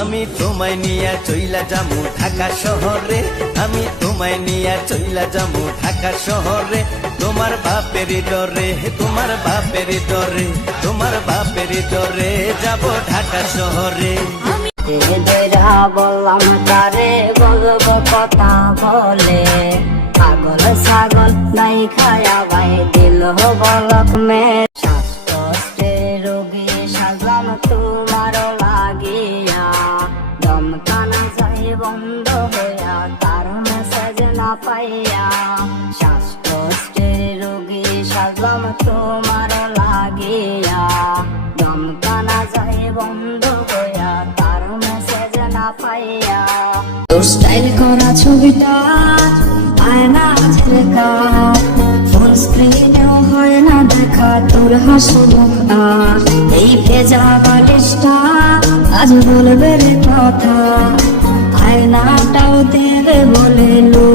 আমি তোমায় নিয়া চইলা যামু ঢাকা শহরে, আমি তোমায় নিয়া চইলা যামু ঢাকা শহরে। তোমার বাপের ডরে, তোমার বাপের ডরে, তোমার বাপের ডরে যাব ঢাকা শহরে। বললাম তারে বলবো কথা বলে, পাগল ছাগল নাই খায়া ভাই দিল বলক মে। শ্বাসকষ্টের রোগী সাজলাম তোমার লাগিয়া, দমকানা যাই বন্ধ হইয়া তার মেসেজ না পাইয়া। শ্বাসকষ্টের রোগী সাজলাম তোমার লাগিয়া, দমকানা যাই বন্ধ হইয়া তার মেসেজ না পাইয়া। তোর স্টাইল করা ছবিটা আয়না ঝেকা, ফোন স্ক্রিনেও হয় না দেখা তোর হাসি মুখটা। এই ভেজা বালিশটা আজ বলবে রে কথা, আয়নাটাও দেবে বলে লো।